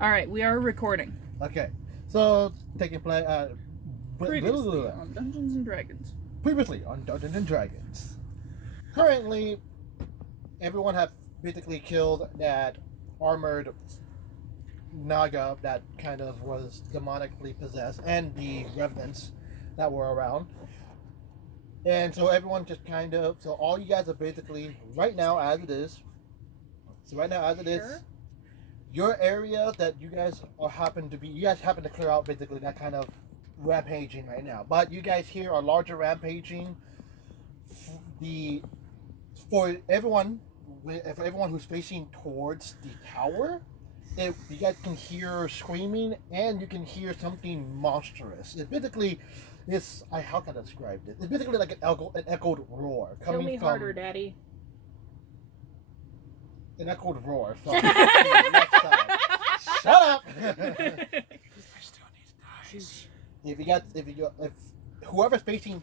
All right, we are recording. Okay, so taking play. Previously on Dungeons and Dragons. Previously on Dungeons and Dragons. Currently, everyone have basically killed that armored Naga that kind of was demonically possessed, and the revenants that were around. And so everyone just kind of. So all you guys are basically right now as it is. So right now as it is. Sure. Your area that you guys happen to clear out basically that kind of rampaging right now. But you guys here are larger rampaging. For everyone who's facing towards the tower, you guys can hear screaming and you can hear something monstrous. It basically is how can I describe it? It's basically like an echoed roar Kill me harder, Daddy. An echoed roar from the left side. Shut up! I still need to die. if whoever's facing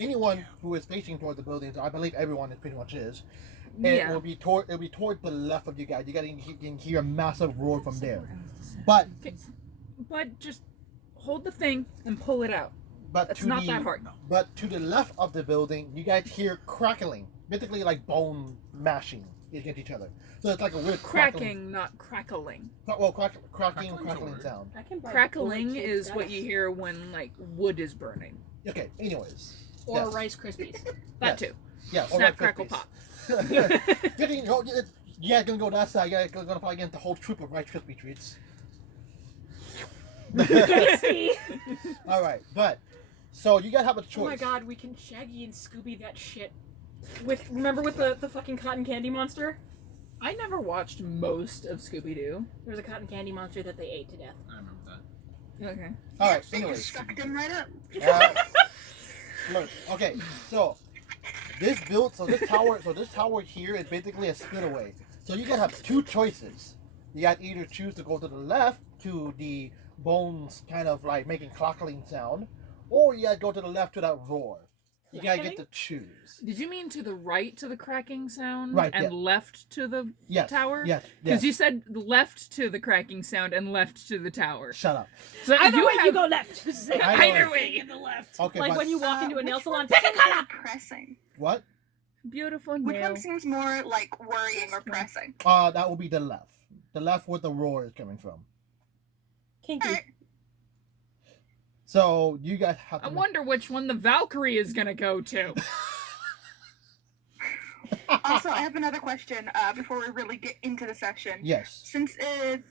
anyone who is facing toward the buildings, I believe everyone pretty much is. It'll be toward the left of you guys. You can hear a massive roar from there. But just hold the thing and pull it out. It's not that hard. But to the left of the building, you guys hear crackling, basically like bone mashing against each other. So it's like a weird cracking, not crackling. Well, crackling sound. Crackling is what you hear when like wood is burning. Okay. Anyways. Or Rice Krispies. That too. Yeah. Snap, crackle, pop. Gonna go that side. Yeah, gonna fight against the whole troop of Rice Krispie treats. All right, but so you guys have a choice. Oh my God, we can Shaggy and Scooby that shit. Remember with the fucking cotton candy monster? I never watched most of Scooby-Doo. There was a cotton candy monster that they ate to death. I remember that. Okay. All right. They Anyways. just sucked him right up. Look. Okay. So this tower here is basically a split away. So you can have two choices. You got either choose to go to the left to the bones kind of like making crackling sound, or you gotta go to the left to that roar. You gotta get to choose. Did you mean to the right to the cracking sound and left to the tower? Yes. Because you said left to the cracking sound and left to the tower. Shut up. So You go left. Either way. In the left. Okay, like when you walk into a nail salon. Pick a color. Pressing. What? Beautiful Which nail. one seems more like worrying or pressing? That will be the left. The left where the roar is coming from. Kinky. Alright. So you guys have to. I wonder which one the Valkyrie is gonna go to. Also, I have another question before we really get into the session. Yes. Since it's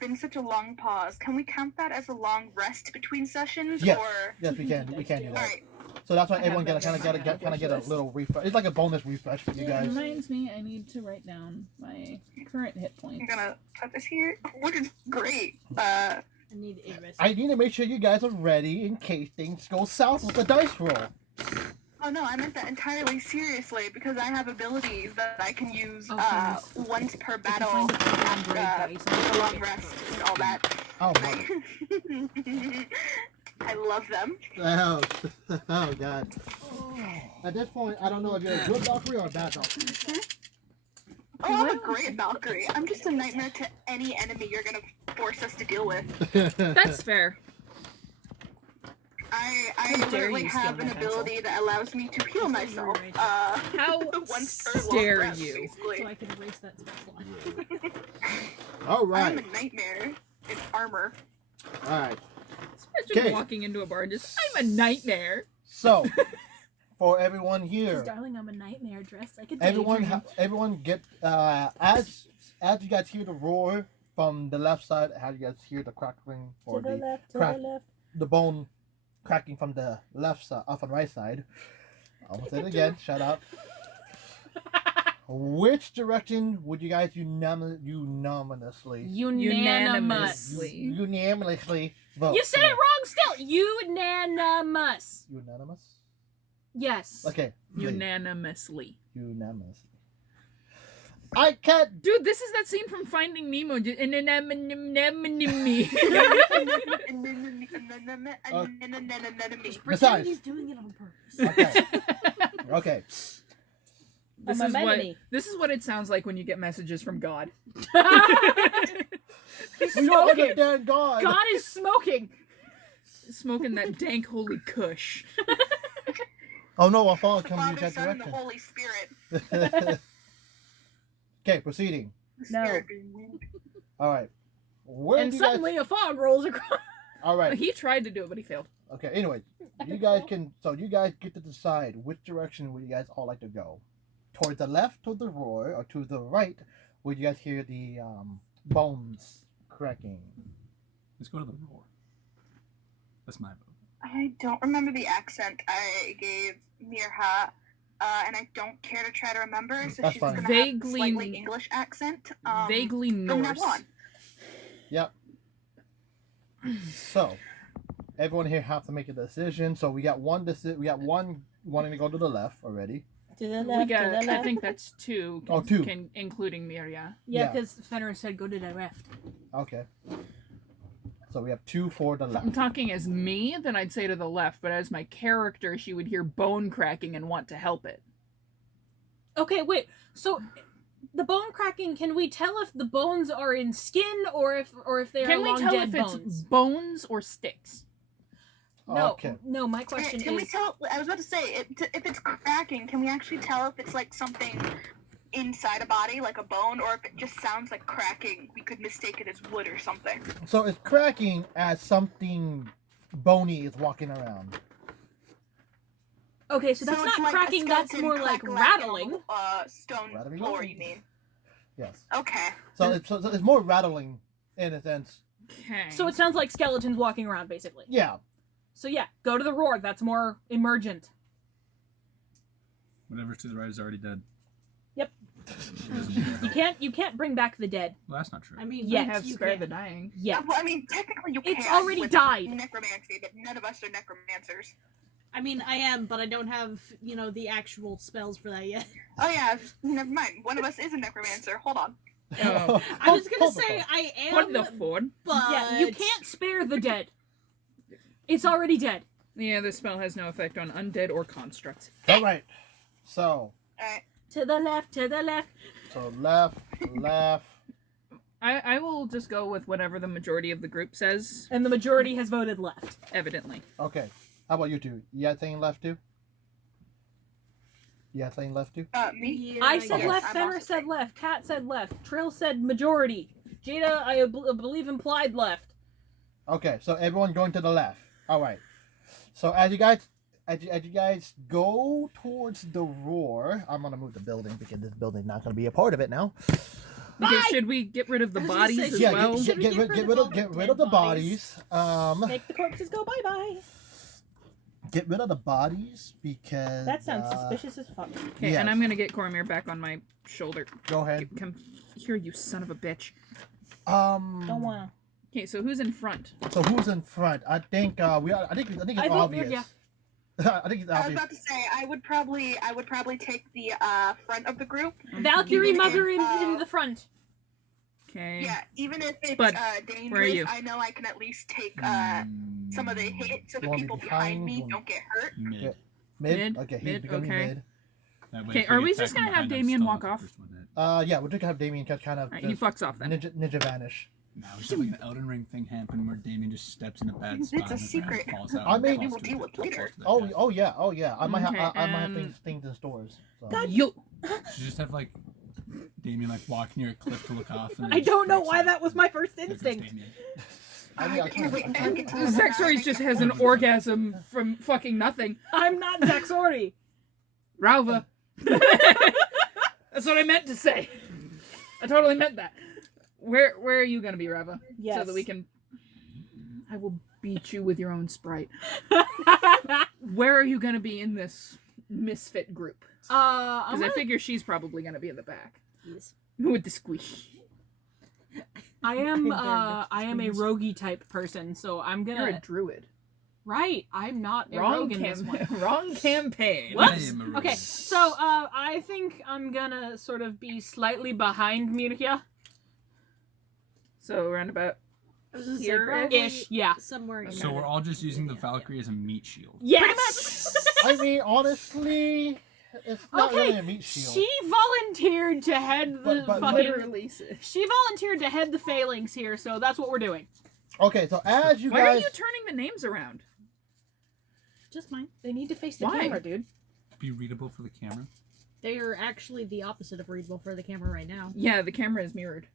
been such a long pause, can we count that as a long rest between sessions? Yes. Or... Yes, we can. We can do that. Alright. So that's why everyone kind of get a little refresh. It's like a bonus refresh for you It guys. reminds me I need to write down my current hit I'm points. gonna put this here, which is great. I need a rest. I need to make sure you guys are ready in case things go south with the dice roll. Oh no, I meant that entirely seriously because I have abilities that I can use once per battle, the long rest and all that. Oh my. I love them. Oh, oh god. At this point, I don't know if you're a good Valkyrie or a bad Valkyrie. Oh, I'm a great Valkyrie. I'm just a nightmare to any enemy you're gonna force us to deal with. That's fair. I literally have an ability that allows me to heal myself. How once per long dare rest, you? basically. So I can erase that spell slot. All I'm right. a nightmare in armor. All right. Imagine Okay. walking into a bar and just, I'm a nightmare. So, for everyone here, Darling, I'm a nightmare dressed like a everyone get as you guys hear the roar from the left side, how you guys hear the crackling or the bone cracking from the left side, off on the right side. I will say it again. Shut up. Which direction would you guys unanimously vote? You said it wrong still. Unanimous. Unanimous? Yes. Okay. Unanimously. Unanimously. I can't. Dude, this is that scene from Finding Nemo. Besides. He's doing it on purpose. Okay. Okay. This A is what anemone. this is what it sounds like when you get messages from God. We don't understand God. God is smoking. Smoking that dank holy kush. Oh no, our Father The comes in Father, that Son, and the direction. Holy Spirit. Okay, proceeding. The No. Spirit being weak. All right. Where And do you guys... suddenly a fog rolls across. All right. He tried to do it, but he failed. Okay. Anyway, you guys can. So you guys get to decide which direction would you guys all like to go. Towards the left, toward the roar, or to the right, where you guys hear the bones cracking. Let's go to the roar. That's my vote. I don't remember the accent I gave Mirha, and I don't care to try to remember, so That's she's fine. gonna Vaguely- have a slightly English accent. Vaguely From now Norse. on. Yep. So, everyone here have to make a decision. So we got one We got one wanting to go to the left already. To the We left, got, to the I left. think that's two. Oh, two. Including Mir, yeah. Yeah, Yeah. because Fenrir said go to the left. Okay. So we have 2 for the I'm left. talking as me, then I'd say to the left, but as my character, she would hear bone cracking and want to help it. Okay, wait. So the bone cracking, can we tell if the bones are in skin or if they are Can we long tell dead if it's bones? bones or sticks? No, Okay. no. My question Can we is, tell? I was about to say, if it's cracking, can we actually tell if it's like something inside a body, like a bone, or if it just sounds like cracking? We could mistake it as wood or something. So it's cracking as something bony is walking around. okay, so that's it's not like a cracking. That's skeleton more like crack-a-lacking on rattling. the, stone Rattling floor, on. you mean? Yes. Okay. So it's more rattling in a sense. Okay. So it sounds like skeletons walking around, basically. Yeah. So yeah, go to the roar. That's more emergent. Whatever's to the right is already dead. Yep. It doesn't matter. You can't bring back the dead. Well, that's not true. I mean, you Yes, have you spare can. the dying. Yeah. Well, I mean, technically you It's can. already with died. Necromancy, but none of us are necromancers. I mean, I am, but I don't have, the actual spells for that yet. Oh yeah, never mind. One of us is a necromancer. Hold on. Oh. I was gonna Hold the say phone. I am, What the Ford? but Yeah, you can't spare the dead. It's already dead. Yeah, this spell has no effect on undead or constructs. All right. So, All right. To the left, to the left. so left. I will just go with whatever the majority of the group says, And the majority has voted left. evidently. Okay. How about you two? You guys saying left too? You guys saying left too? Me? Yeah, I said guess. left, I'm Fenrir also said saying- left, Kat said left, Trill said majority. Jada, I believe, implied left. Okay. So everyone going to the left. All right. So as you guys go towards the roar, I'm gonna move the building because this building's not gonna be a part of it now. Okay, should we get rid of the I was gonna bodies say, as Yeah, well? Should we get get rid rid of of get all the rid dead of the bodies? bodies. Make the corpses go bye bye. Get rid of the bodies because That sounds suspicious as fuck. Okay, Yes. and I'm gonna get Cormier back on my shoulder. Go ahead. Come here, you son of a bitch. Don't wanna. Okay, so who's in front? So who's in front? I think I think it's I vote obvious. Mirja. I think it's I was obvious. about to say I would probably take the front of the group. Valkyrie Even mother if, in the front. Okay. Yeah, even if it's But dangerous, where are you? I know I can at least take some of the hit so the You want me people behind? behind me You want- don't get hurt. Mid. Okay. Mid? Mid? Okay, he's Mid, becoming okay. mid. That way, Okay, if are get we just attacked from gonna have behind, I'm Damien still walk the off? first one dead. Yeah, we're just gonna have Damien kind of Alright, he fucks off then. ninja vanish. No, we should have like an Elden Ring thing happen where Damien just steps in a bad It's spot. a on the ground, secret. falls out, I mean- falls We will to deal the- with later. falls to the death. Oh yeah. I might have Okay, I might have things in stores. So. You. You just have like Damien like walk near a cliff to look off. And then I just don't know breaks why out. that was my first There goes instinct. Damien. I mean, I can't wait until I get to Zexoris just has an orgasm from fucking nothing. I'm not Zaxori. Ralva. That's what I meant to say. I totally meant that. Where are you gonna be, Rava? Yes. So that we can. I will beat you with your own sprite. Where are you gonna be in this misfit group? I'm Because I gonna, figure she's probably gonna be in the back Yes. with the squish. I am a roguey type person, so I'm You're gonna. a druid. Right, I'm not a Wrong rogue in this one. Wrong campaign. What? I am a Okay, rogue. so I think I'm gonna sort of be slightly behind Mirja. So around about. I was gonna say Here-ish? probably Ish, yeah. somewhere. in So we're all just using the Valkyrie as a meat shield. Yes. I mean, honestly, it's not Okay, really a meat shield. she volunteered to head the But fucking. Literally. She volunteered to head the phalanx here, so that's what we're doing. Okay, so as you Why are guys, you turning the names around? Just mine. They need to face the Why? camera, dude. Be readable for the camera. They are actually the opposite of readable for the camera right now. Yeah, the camera is mirrored.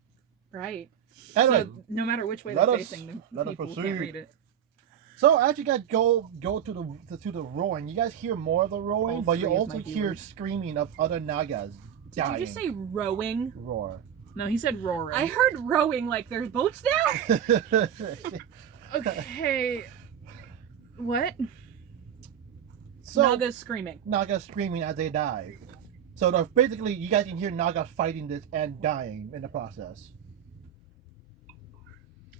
Right. anyway, So no matter which way let they're us- facing, let the us people proceed. can't read it. so as you guys go to the roaring, you guys hear more of the roaring, All but you three of also my hear viewers. screaming of other Nagas Did dying. you just say rowing? roar? No, he said roaring. I heard rowing like there's boats now? Okay. What? so Naga's screaming. Nagas screaming as they die. So basically, you guys can hear Nagas fighting this and dying in the process.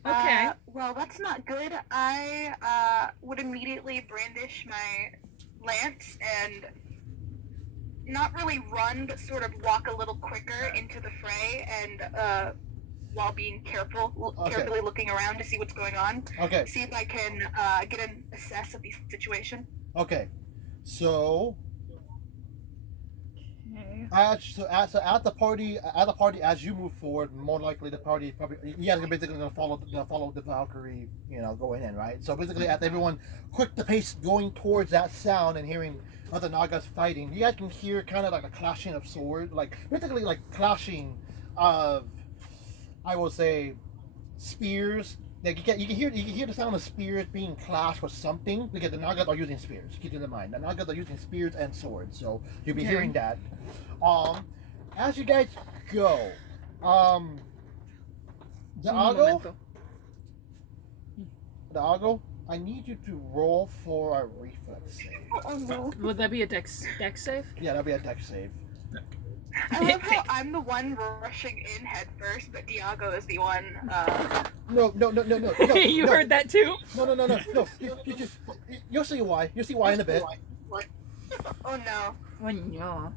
Okay. Well, that's not good. I would immediately brandish my lance and not really run, but sort of walk a little quicker into the fray, and while being careful, Okay. carefully looking around to see what's going on, Okay. see if I can get an assess of the situation. Okay. So so at the party as you move forward, more likely the party probably you guys are basically gonna follow the Valkyrie, going in, right? So basically, at everyone quick the pace going towards that sound and hearing other Nagas fighting, you guys can hear kind of like a clashing of swords, like basically like clashing of, I will say, spears. Like you can hear the sound of spears being clashed with something, because the Nagas are using spears. Keep in mind, the Nagas are using spears and swords, so you'll be Okay. hearing that. As you guys go, the Ago, I need you to roll for a reflex save. Oh no. Would that be a dex save? Yeah, that'll be a dex save. I love how I'm the one rushing in head first, but Diago is the one. No. You no. heard that too? No. You'll see why. You'll see why in a bit. Oh no. Oh no.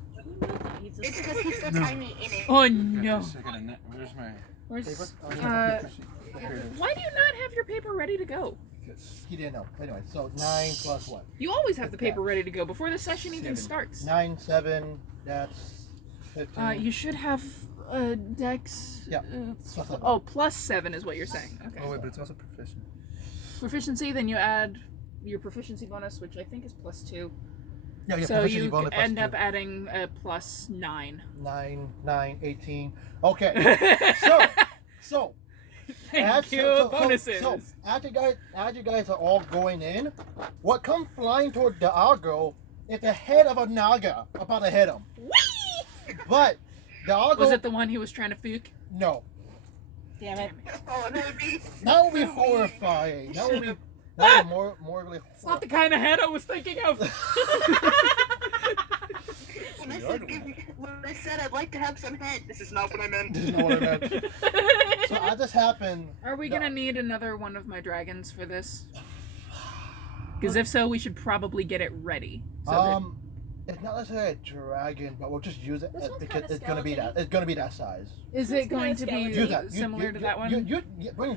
It's because he's so tiny in it. Oh no. Where's my Where's, Paper? why do you not have your paper ready to go? He didn't know. Anyway, so 9 plus what? You always have the paper ready to go before the session even 7. starts. 9, 7. That's 15. You should have dex. Yeah. Plus 7. Oh, plus 7 is what you're saying. Okay. Oh wait, but it's also proficient. Proficiency, then you add your proficiency bonus, which I think is plus 2. Yeah, So proficiency you bonus plus end 2. up adding a plus 9. 9, 18. Okay. So. Thank you. Bonuses. So, as you guys are all going in, what comes flying toward Daago is the head of a Naga about to hit him. But Daago, Was it the one he was trying to fuke? no. Damn it. Oh, that would be. That would be horrifying. That would be more really. It's not the kind of head I was thinking of. When I said I'd like to have some head, this is not what I meant. This is not what I meant. So as this happened, Are we gonna need another one of my dragons for this? Because if so, we should probably get it ready. So it's not necessarily a dragon, but we'll just use it This one's because kinda it's gonna be that. It's gonna be that size. is It's it going to kinda be Use that. similar to that one?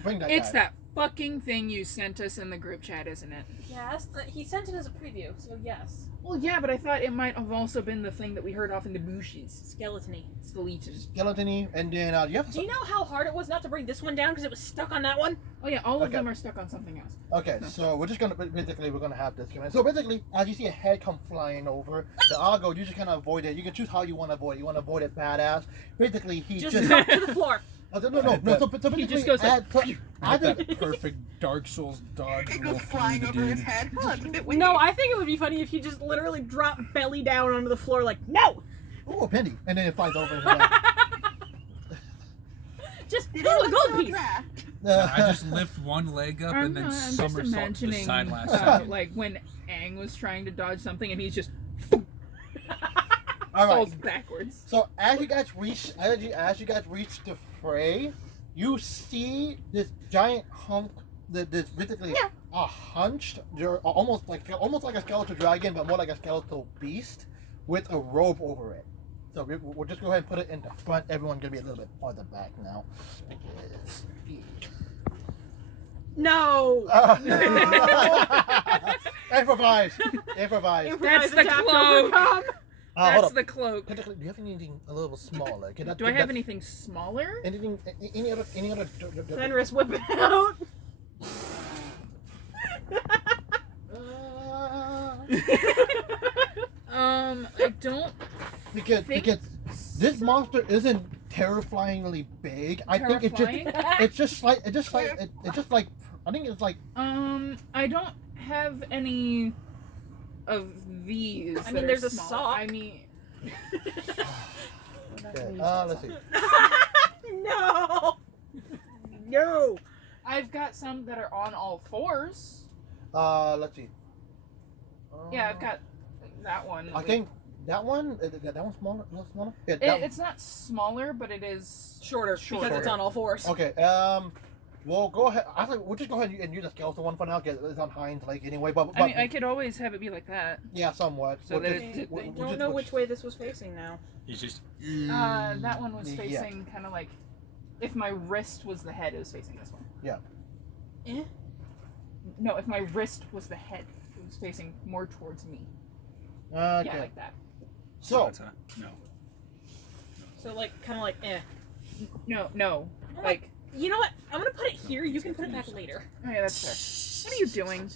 Bring that. It's guy. that fucking thing you sent us in the group chat, isn't it? Yes, he sent it as a preview, so yes. Well, yeah, but I thought it might have also been the thing that we heard off in the bushes. Skeleton-y. Skeleton. Skeleton-y, and then you have Do you know how hard it was not to bring this one down because it was stuck on that one? Oh yeah, all of Okay. them are stuck on something else. Okay, so we're gonna have this command. So basically, as you see a head come flying over, the Argo, you just kind of avoid it. You can choose how you want to avoid it. You want to avoid it badass. Basically, he Just just drop to the floor. no. So basically, He just goes like, I had that perfect Dark Souls dodge It roll goes from flying the over his dude. head. Oh, it's a bit windy. No, I think it would be funny if he just literally dropped belly down onto the floor like, no! oh, a penny, and then it flies over his head. Just Did little anyone gold throw a piece. draft? I just lift one leg up and then I'm just somersault to the imagining, side last second. like when Aang was trying to dodge something and he's just All right. falls backwards. So as you guys reach the fray, you see this giant hunk, this basically a hunched, almost like a skeletal dragon, but more like a skeletal beast with a robe over it. So we'll just go ahead and put it in the front. Everyone's gonna be a little bit farther back now. No! Improvise. That's Improvise the attack cloak. overcome. Hold That's up. the cloak. Technically, do you have anything a little smaller? Do I have anything smaller? anything? Any other? Fenris, whip it out. I don't. Because this monster isn't terrifyingly big. I think Terrifying? it's just like I think it's like I don't have any of these. I that mean, are there's a small. sock. I mean. okay, let's see. No. No. I've got some that are on all fours. Let's see. Yeah, I've got that one. I think that one's smaller. A little smaller. Yeah, It's not smaller, but it is Shorter, because it's on all fours. Okay. Well, go ahead. I think we'll just go ahead and use the skeletal one for now. Because it's on Hind's leg anyway. But I mean, I could always have it be like that. yeah, somewhat. So We'll that just- it- we'll- I we'll don't just- know we'll which just- way this was facing now. He's just. That one was Yeah. facing kind of like, if my wrist was the head, it was facing this one. Yeah. Eh? No, if my wrist was the head, it was facing more towards me. Okay. Yeah, like that. So No. So, like, kind of like, eh. No, like. You know what? I'm gonna put it here. You can put it back later. Oh yeah, that's fair. What are you doing?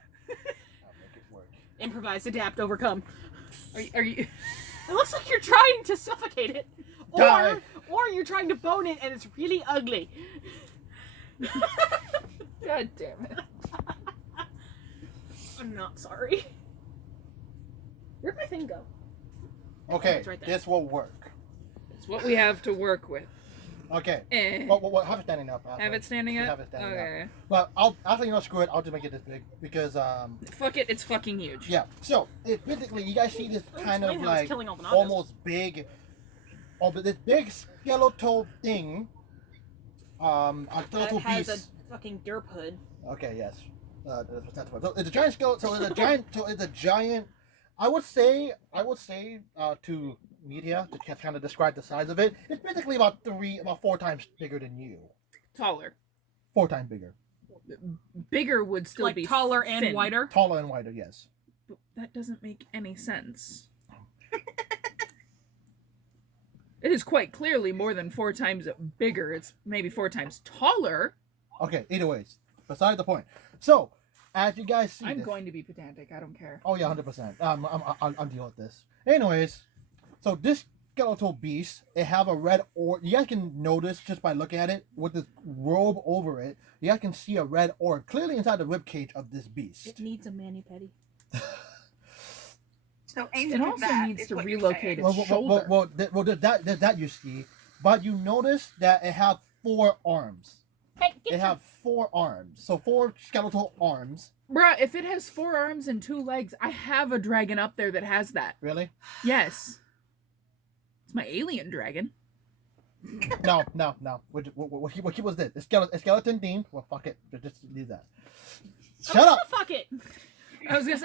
I'll make it work. Improvise, adapt, overcome. Are you? It looks like you're trying to suffocate it, Die. or you're trying to bone it, and it's really ugly. God damn it! I'm not sorry. Where'd my thing go? Okay, It's right there. this will work. It's what we have to work with. Okay. Eh. Well, have it standing up. Have it standing up. Have it standing up. Okay. Well, I'll actually screw it. I'll just make it this big because Fuck it. It's fucking huge. yeah. So it basically you guys see this kind of Explain how it's like killing all the Nagas. almost big, but this big skeletal thing. A That skeletal has beast. a fucking derp hood. Okay. Yes. That's what. So it's a giant skeleton. So it's a giant. So it's a giant. I would say to media to kind of describe the size of it. It's basically about 4 times bigger than you. Taller. 4 times bigger. Bigger would still Like be taller and thin. wider. Taller and wider. Yes. But that doesn't make any sense. It is quite clearly more than 4 times bigger. It's maybe 4 times taller. Okay. Either ways, beside the point. So, as you guys see, I'm this, going to be pedantic. I don't care. Oh yeah, 100%. I'm dealing with this. Anyways, so this skeletal beast, it have a red orb. You guys can notice just by looking at it with this robe over it. You guys can see a red orb clearly inside the rib cage of this beast. It needs a mani pedi. So aim It for also that needs is to what you're relocate saying. its shoulder. There's that you see, but you notice that it have 4 arms. Hey, It have 4 arms, so 4 skeletal arms. Bruh, if it has 4 arms and 2 legs, I have a dragon up there that has that. Really? Yes. It's my alien dragon. No. What was this? A skeleton themed? Well, fuck it. Just do that. Shut up. Fuck it. I was gonna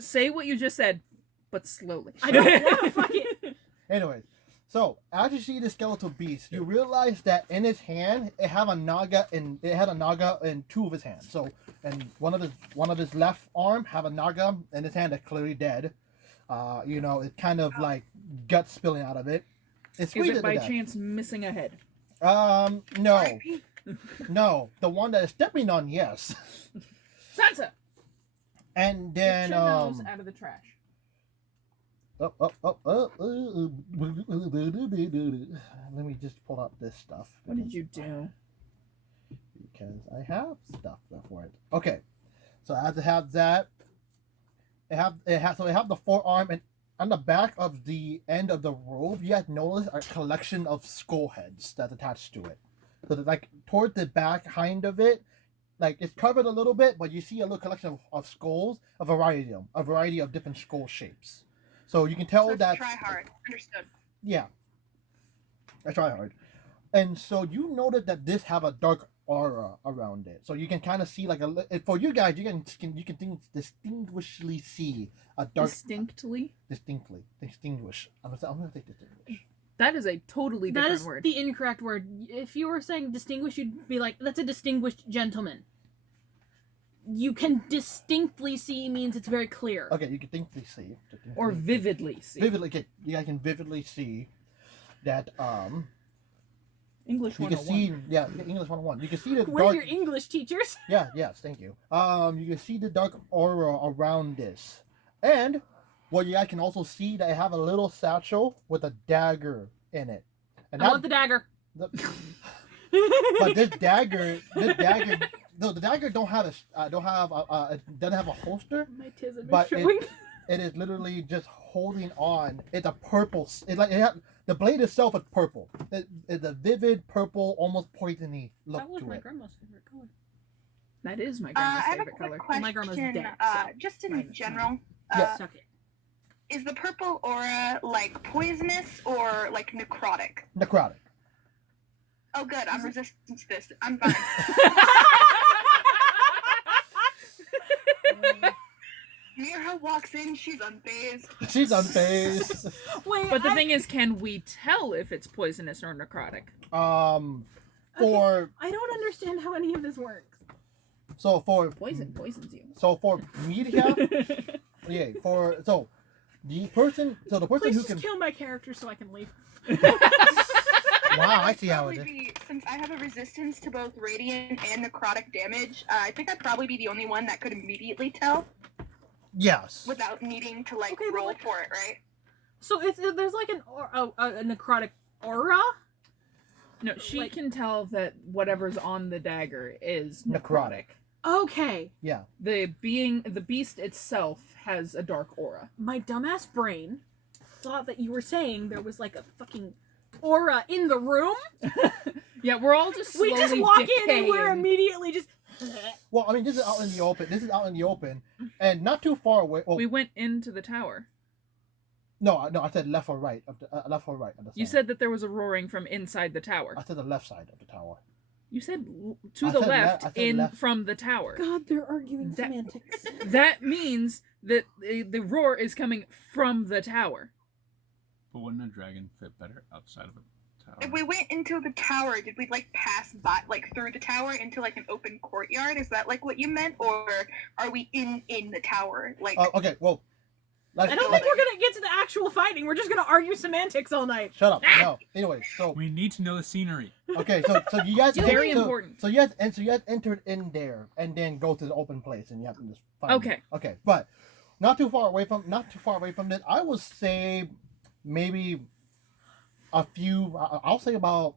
say what you just said, but slowly. I don't want to fuck it. Anyways, so as you see the skeletal beast, you realize that in his hand it had a naga in 2 of his hands. So, and one of his left arm have a naga in his hand that's clearly dead. It's kind of like guts spilling out of it. It's Is it by chance missing a head? No, R.I.P. no, the one that is stepping on, yes. Sansa! And Get then your nose out of the trash. Let me just pull out this stuff. What did you do? Because I have stuff for it. Okay, so as it has that, it have the forearm, and on the back of the end of the robe, you have noticed a collection of skull heads that's attached to it. So that, like toward the back hind of it, like it's covered a little bit, but you see a little collection of skulls, a variety of different skull shapes. So you can tell So it's that try hard. Understood. yeah, I try hard. And so you noted that this have a dark aura around it, so you can kind of see like for you guys, you can distinguishly see a dark Distinctly? distinguish. I'm gonna say distinguish. That is a totally That different is word. the incorrect word. If you were saying distinguished, you'd be like, that's a distinguished gentleman. you can distinctly see means it's very clear. Okay, you can distinctly see. Or vividly see. Vividly, you guys can vividly see that English you can 101. see English 101. You can see the We're dark. your English teachers. Yes, thank you. You can see the dark aura around this, and what you guys can also see that I have a little satchel with a dagger in it, and I want the dagger. but this dagger, no, the dagger don't have it doesn't have a holster, My tism is but showing. it is literally just holding on. It's a purple. The blade itself is purple. It's a vivid purple, almost poisony look That was to my it. grandma's favorite color. That is my I grandma's have a favorite quick color. question. My grandma's dead, so just mine in is general, Yeah. Suck it. is the purple aura like poisonous or like necrotic? Necrotic. Oh, good. I'm resistant to this. I'm fine. Mirha walks in. She's unfazed. She's unfazed. Wait, But the thing is, can we tell if it's poisonous or necrotic? For I don't understand how any of this works. so for Poison poisons you. so for media, yeah. The person Please who just can. kill my character so I can leave. Wow, I see how it Probably is. since I have a resistance to both radiant and necrotic damage, I think I'd probably be the only one that could immediately tell Yes. without needing to Okay, but roll like- for it, right? So if there's like a necrotic aura, No, she Like- can tell that whatever's on the dagger is Necrotic. necrotic. okay. Yeah. The beast itself has a dark aura. My dumbass brain thought that you were saying there was like a fucking aura in the room. Yeah, we're all just We slowly just walk in and we're decaying. immediately just. Well, I mean, this is out in the open, and not too far away. Well, We went into the tower. no, I said left or right of the left or right of the. You side. said that there was a roaring from inside the tower. I said the left side of the tower. You said to I the said left I said in left. from the tower. God, they're arguing That- semantics. That means that the roar is coming from the tower. But wouldn't a dragon fit better outside of a tower? If we went into the tower, did we pass by through the tower into an open courtyard? Is that what you meant, or are we in the tower? Okay, well, I don't think we're gonna get to the actual fighting. We're just gonna argue semantics all night. Shut up. No. Anyway, so We need to know the scenery. okay, so you guys Very so- important. So you guys entered in there and then go to the open place and you have to just find Okay. Okay, but not too far away from this. I would say maybe I'll say about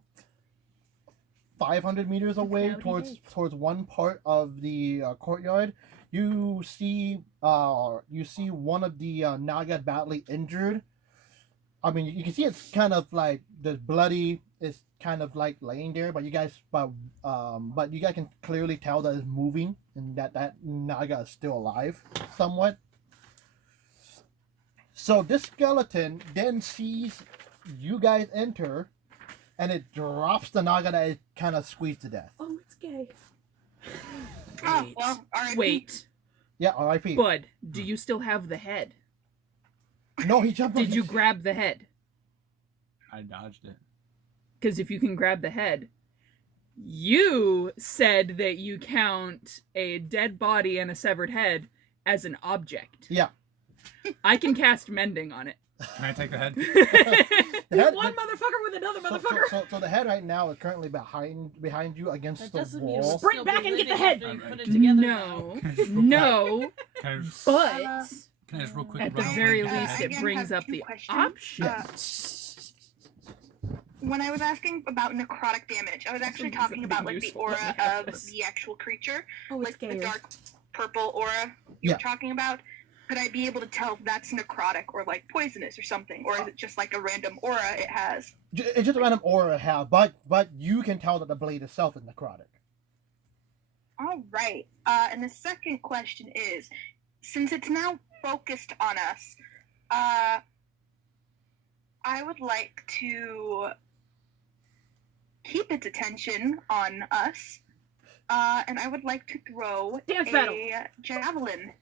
500 meters away Howdy towards one part of the courtyard. You see one of the Naga badly injured. I mean, you can see it's kind of like the bloody is kind of like laying there, but you guys can clearly tell that it's moving and that Naga is still alive somewhat. So this skeleton then sees you guys enter, and it drops the Naga that it kind of squeezed to death. Oh, it's gay. Oh, well, alright. Wait, Yeah, R.I.P. Bud, do you still have the head? No, he jumped. Did you grab the head? I dodged it. Because if you can grab the head, you said that you count a dead body and a severed head as an object. Yeah. I can cast mending on it. Can I take the head? The head- One motherfucker with another motherfucker. So the head right now is currently behind you against That the doesn't mean wall. Sprint back and get the head. You put it Alright. together No, now. no, Can I just, but can I just real quick at the run very over and least get it again brings have up two the questions. option. When I was asking about necrotic damage, I was actually Something's talking about being the useful. aura Let me have of this. the actual creature, Oh, it's the gay. dark purple aura Yeah. you're talking about. Could I be able to tell if that's necrotic or poisonous or something, or is it just a random aura it has? It's just a random aura it has, but you can tell that the blade itself is necrotic. All right. And the second question is, since it's now focused on us, I would like to keep its attention on us, and I would like to throw Dance a battle. javelin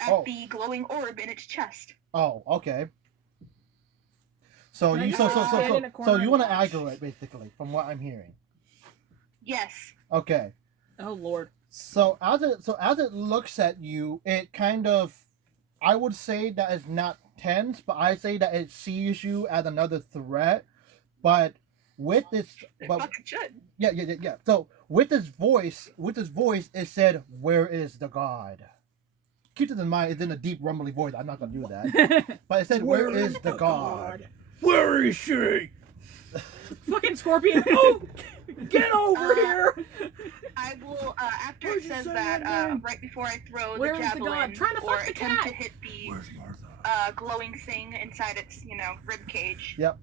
at Oh. the glowing orb in its chest. Oh, okay. So Now you you so just stand in a corner you and want to watch. aggro it basically, from what I'm hearing. Yes. Okay. Oh Lord. So as it looks at you, it kind of, I would say that it's not tense, but I say that it sees you as another threat. But with this, It but fucking should. yeah. So with this voice, it said, "Where is the god?" Keep this in mind. It's in a deep, rumbly voice. I'm not gonna do that. But it said, "Where is the god?" Where is she? Fucking scorpion. Oh, Get over here! I will, after Why'd it you says say that, that name? right before I throw Where the is the god? javelin Trying to or fuck the attempt cat. to hit the Where's Martha? glowing thing inside its, rib cage, Yep.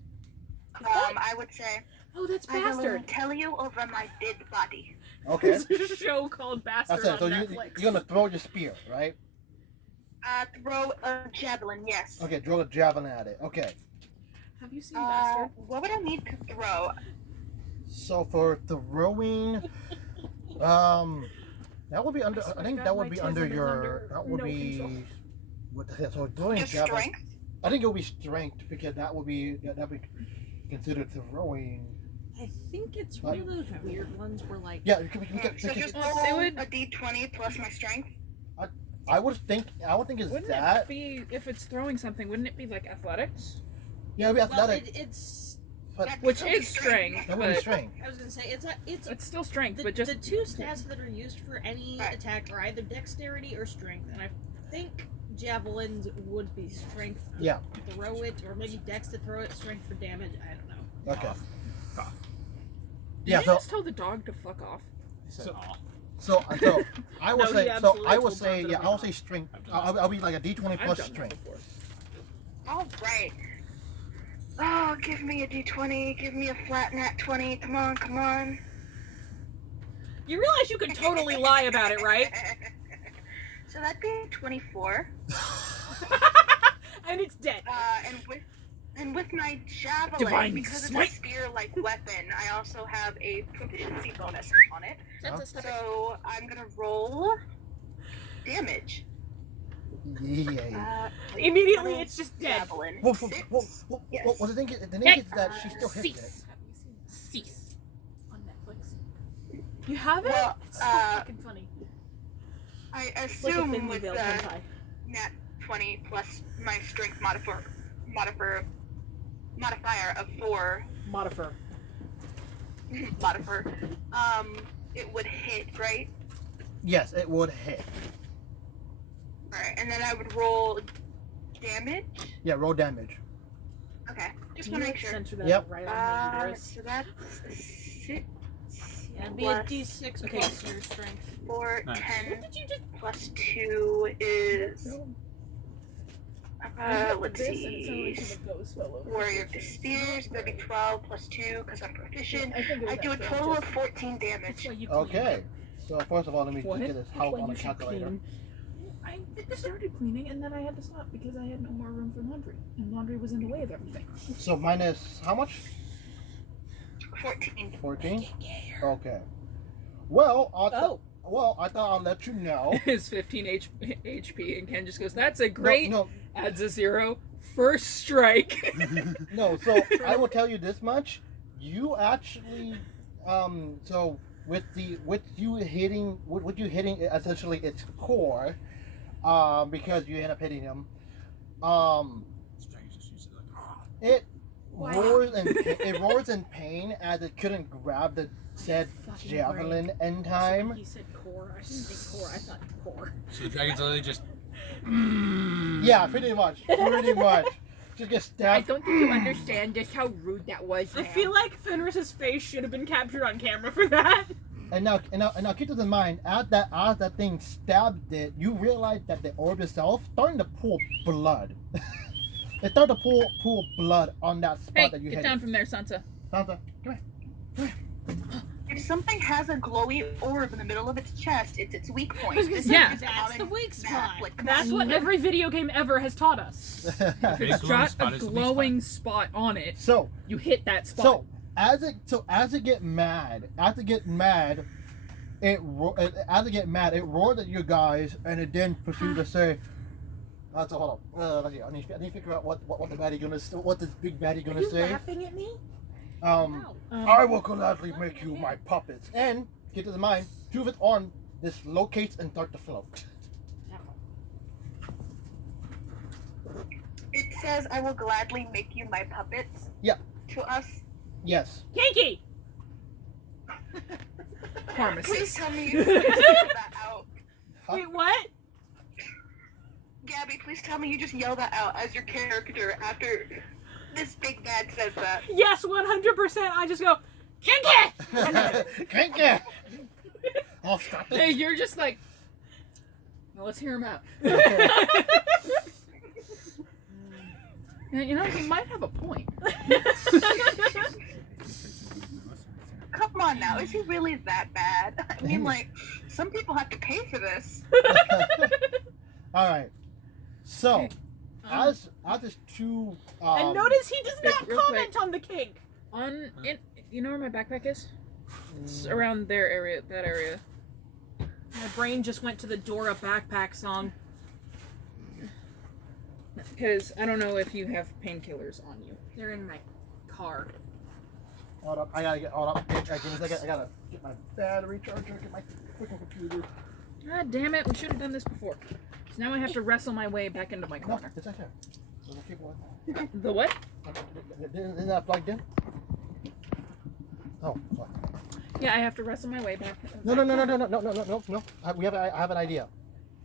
I would say, oh, that's I will bastard. tell you over my dead body. Okay. There's a show called Bastard That's it. on So Netflix. you're gonna throw your spear, right? Throw a javelin, yes. Okay. Throw a javelin at it. Okay. Have you seen Bastard? What would I need to throw? So for throwing, that would be under. I think that would be under your. That would be. What the hell? So throwing Just javelin. strength? I think it would be strength because that would be considered throwing. I think it's one of those weird ones where like Yeah. We So just It roll would- a d20 plus my strength? I would think it's Wouldn't that. it be, if it's throwing something, wouldn't it be like athletics? Yeah, it'd be well, athletic. it's But That'd Which still is be strength, that would be but strength. I was gonna say it's it's still strength, the, but just the two stats that are used for any Right. attack are either dexterity or strength, and I think javelins would be strength to Yeah. throw it, or maybe dex to throw it, strength for damage. I don't know. Okay. Cough. Did Yeah. you So just tell the dog to fuck off? So, so I will No, say he so absolutely I will told say Bronze yeah that I'll I'm say strength. I've done I'll be like a d20 I've plus done that strength. before. Alright. Oh, give me a d20, give me a flat nat 20, come on. You realize you could totally lie about it, right? So that'd be 24. And it's dead. And with my javelin, Divine because it's smite. a spear-like weapon, I also have a proficiency bonus on it. So I'm gonna roll damage. Yeah. Immediately, it's just dead. Javelin. Well, Six. Yes. the thing is that she still hits it. Cease. Cease. On Netflix. You have it? Well, so fucking funny. I Like a assume thinly with veiled the hentai. nat 20 plus my strength modifier of 4 Modifier. modifier, it would hit, right? Yes, it would hit. Alright, and then I would roll damage. Yeah, roll damage. Okay, just You want to like make sure. censor that Yep. right on the uterus. So that's 6 Yeah, it'd be a plus d6 Okay. plus your strength. 4, Nice. 10 Did you just plus 2 is, let's see, Warrior of the Spears, that'd be 12 plus 2 because I'm proficient. I do a total of 14 damage. Okay. So first of all, let me What? just get this help on the calculator. I started cleaning and then I had to stop because I had no more room for laundry. And laundry was in the way of everything. So minus how much? 14. 14. Okay. Well, I thought I'll let you know. It's 15 HP and Ken just goes, that's a great, No, adds a 0, first strike. no. So I will tell you this much. You actually, so with you hitting essentially its core, because you end up hitting him, Strange, just use it like, ah. it roars in pain as it couldn't grab the said Fucking javelin in time. He said core. I didn't think core. I thought core. So the dragon's literally just. Yeah, pretty much. Just get I stabbed. don't think you understand just how rude that was. I ma'am. feel like Fenris's face should have been captured on camera for that. And now keep this in mind. As that thing stabbed it, you realize that the orb itself starting to pull blood. It started to pull blood on that spot Hey, that you get hit. down from there, Sansa. Sansa, come here. If something has a glowy orb in the middle of its chest, it's its weak point. I was gonna This say, Yeah. is that's the common weak math, spot. like, come That's on. what every video game ever has taught us. If it's glowing got spot a is the weak glowing spot on it, so you hit that spot. so as it get mad, it roared at you guys, and it then proceeded to say, so hold on. Let's see. I need to figure out what the baddie what this big baddie Are gonna you say. laughing at me? No. I will gladly make you my puppets. And keep in mind, two of its arms dislocates and starts to float. It says, "I will gladly make you my puppets." Yeah. To us. Yes. Kinky! Please Pharmacist. tell me you just yell that out. Huh? Wait, what? Gabby, please tell me you just yell that out as your character after this big bad says that. Yes, 100%. I just go, Kinky! Kinky! Oh, stop it. Hey, you're just like, well, let's hear him out. You know, he might have a point. Come on now, is he really that bad? I mean, like, some people have to pay for this. All right. So, Okay. as this two, And notice he does not real comment quick. on the kink. You know where my backpack is? It's around that area. My brain just went to the Dora backpack song. Because I don't know if you have painkillers on you. They're in my car. hold up, I gotta get, hold up, give me a second, I gotta get my battery charger, get my freaking computer. God damn it, we should have done this before. So now I have to wrestle my way back into my No, corner. it's right there. So keep going. The what? Isn't that plugged in? Oh, fuck. Yeah, I have to wrestle my way back. No. I have an idea.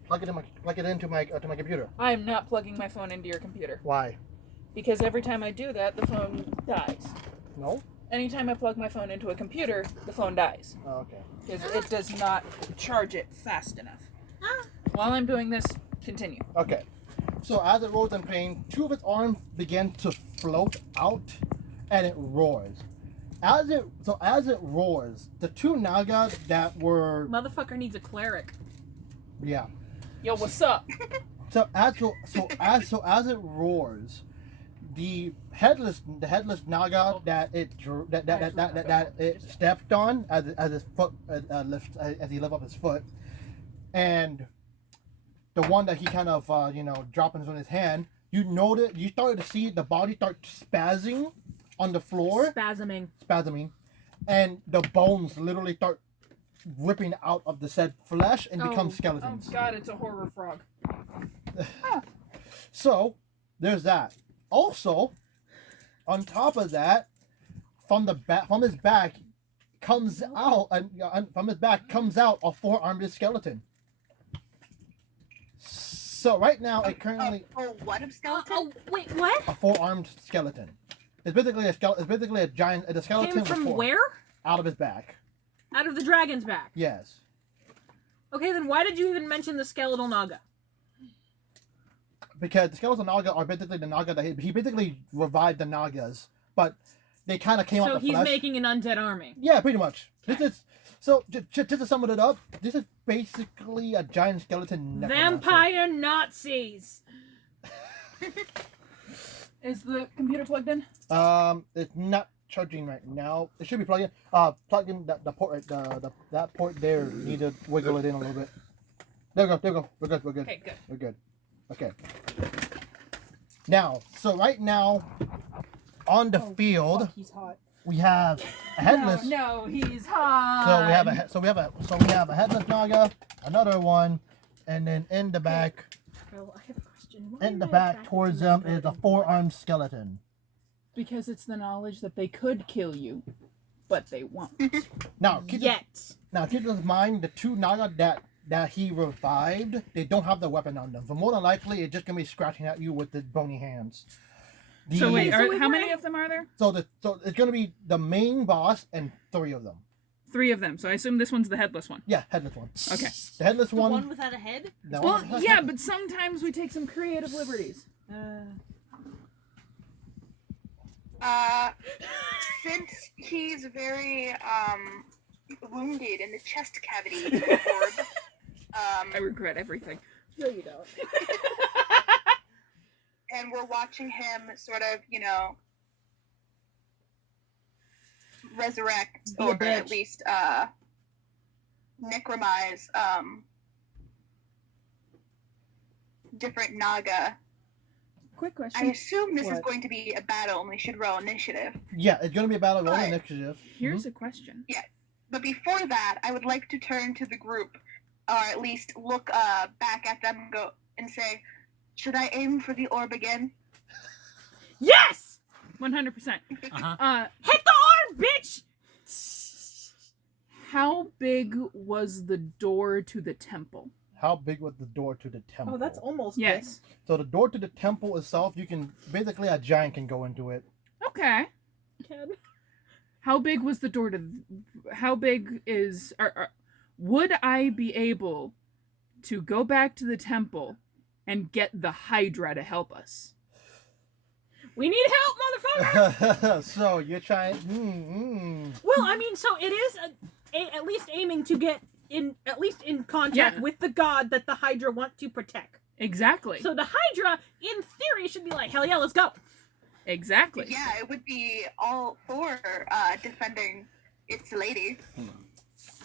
Plug it into my computer. I'm not plugging my phone into your computer. Why? Because every time I do that, the phone dies. No? Anytime I plug my phone into a computer, the phone dies. Oh, okay. Because it does not charge it fast enough. While I'm doing this, continue. Okay. So as it rolls in pain, two of its arms begin to float out, and it roars. As it roars, the two Naga that were Motherfucker needs a cleric. Yo, what's up? So as it roars, the headless Naga that it stepped on as his foot as he lifted up his foot, and the one that he kind of dropping on his hand, you started to see the body start spazzing on the floor, spasming, and the bones literally start ripping out of the said flesh and become skeletons. Oh god, it's a horror frog. So there's that. Also, on top of that, from his back comes out a four-armed skeleton. So right now it currently What of skeleton? Oh, wait, what? a four-armed skeleton. It's basically a skeleton. It's basically a giant. A skeleton Came with from four- where? Out of his back. Out of the dragon's back. Yes. Okay, then why did you even mention the skeletal naga? Because the skeletal Naga are basically the Naga that he basically revived the Nagas, but they kind of came out So the he's flesh. making an undead army. Yeah, pretty much. This is so. Just to sum it up, this is basically a giant skeleton necromancer. Vampire Nazis. Is the computer plugged in? It's not charging right now. It should be plugged in. Plug in the port. That port there. Need to wiggle it in a little bit. There we go. We're good. Okay, good. We're good. Okay. Now, so right now, on the field, He's hot. we have a headless. No, he's hot. So we have a headless Naga, another one, and then in the back, Oh, I have a question. Why in the am I back attracted towards to them this is a dragon? four-armed skeleton. Because it's the knowledge that they could kill you, but they won't. Now, keep in mind the two Naga that he revived, they don't have the weapon on them. So more than likely, it's just gonna be scratching at you with the bony hands. So wait, So if how we're many in- of them are there? So it's gonna be the main boss and three of them. 3 of them. So I assume this one's the headless one. Yeah, headless one. Okay. The headless The one. one without a head? that Well, one- yeah, but sometimes we take some creative liberties. Since he's very wounded in the chest cavity, orb, I regret everything. No, you don't. and we're watching him sort of, resurrect Be a or bitch. at least necromize different Naga. Quick I question. assume this is What? going to be a battle and we should roll initiative. Yeah, it's gonna be a battle royal But- initiative. Here's a question. But before that, I would like to turn to the group or at least look back at them and go and say, "Should I aim for the orb again?" Yes! 100%. Uh-huh. Hit the arm, bitch! How big was the door to the temple? How big was the door to the temple? Oh, that's almost Yes. So the door to the temple itself, you can basically a giant can go into it. Okay. big. How big was the door to? How big is? Would I be able to go back to the temple and get the Hydra to help us? We need help, motherfucker! So you're trying. Well, I mean, so it is at least aiming to get at least in contact Yeah. with the god that the Hydra want to protect. Exactly. So the Hydra, in theory, should be like, hell yeah, let's go. Exactly. Yeah, it would be all for defending its lady.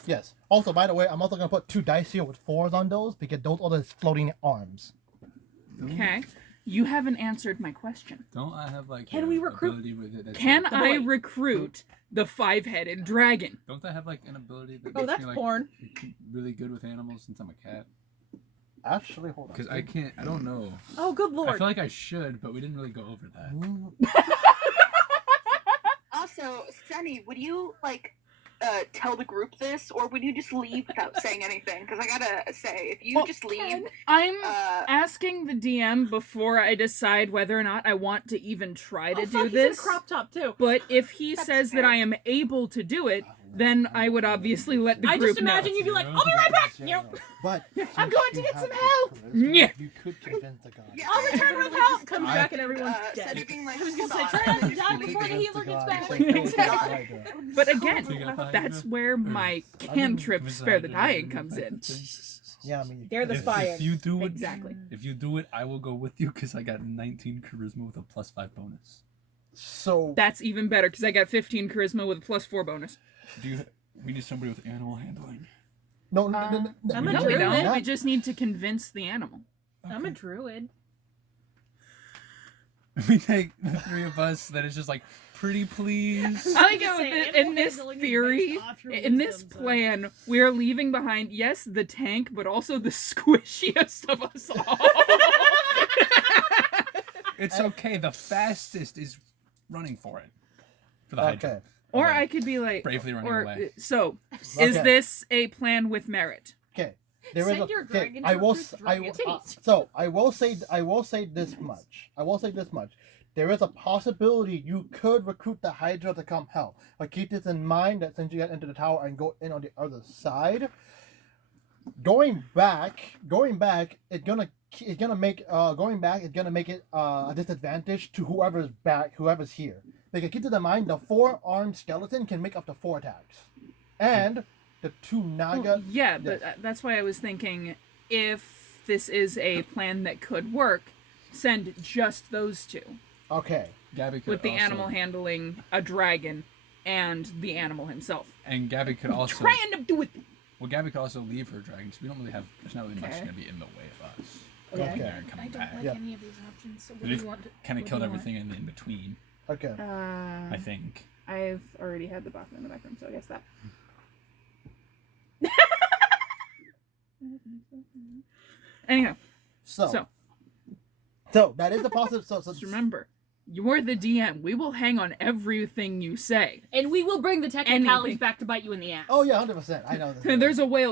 Yes. Also, by the way, I'm also gonna put 2 dice here with 4s on those because those are the floating arms. Okay. You haven't answered my question. Don't I have like Can an we recruit- ability with it? That's Can like, I boy. recruit the 5-headed dragon? don't I have like an ability that Oh, makes that's me like porn. really good with animals since I'm a cat? Actually, hold on. Because I can't. I don't know. Oh, good I lord. feel like I should, but we didn't really go over that. Mm, Also, Sunny, would you tell the group this, or would you just leave without saying anything? Because I gotta say, if you Well, just leave, I'm uh, asking the DM before I decide whether or not I want to even try to Oh, do fuck, he's in this. a crop top, too. But if he That's says that fair. I am able to do it, then I would obviously let the I group just imagine know. you'd be like, I'll be right back! Zero. But I'm since going you to get have some the help. charisma, Yeah. You could convince the god. yeah, I'll return with literally help! just, Comes I- back and everyone's instead dead. of being like, I was gonna "Hold say, on," try not to just die leave before the it. healer gets back. Exactly. But again, So you got the that's Hydra? where my cantrip Convince the spare the Hydra to dying do comes the in. thing. Yeah, I mean, They're the spire. If you do it, Exactly. If you do it, I will go with you because I got 19 charisma with a +5 bonus. so That's even better because I got 15 charisma with a +4 bonus. Do you? We need somebody with animal handling. no, I'm a No, we druid. don't. not- We just need to convince the animal. I'm a druid. We take the 3 of us. That is just like, pretty please. I like Say, how animal in this handling is theory, based off your in this wisdom, so- plan, we're leaving behind, yes, the tank, but also the squishiest of us all. It's okay. The fastest is running for it. For the Hydra. Okay. Or Okay. I could be like, Bravely running or away. so, is Okay. this a plan with merit? Okay. There Send is your okay, dragon to I will. recruit I will. dragon So I will say this much. I will say this much. There is a possibility you could recruit the Hydra to come help. But keep this in mind that since you get into the tower and go in on the other side, going back, it's gonna make it a disadvantage to whoever's here. Because keep in mind the 4-armed skeleton can make up to 4 attacks, and the 2 Naga. Well, yeah, but that's why I was thinking if this is a plan that could work, send just those 2 Okay. Gabby could with the also, animal handling a dragon and the animal himself. And Gabby could also. Trying to do it. Well, Gabby could also leave her dragons. We don't really have. There's not really much Okay. going to be in the way of us. Okay. Going there and I coming don't back. like Yeah. any of these options. So what do We've you want? kind of what killed do you want? everything in between. Okay. I think. I've already had the bathroom in the back room, so I guess that. Anyhow, So that is a positive. So just remember, you're the DM. We will hang on everything you say. And we will bring the technicalities Anything. back to bite you in the ass. oh yeah, 100%. I know this. There's a whale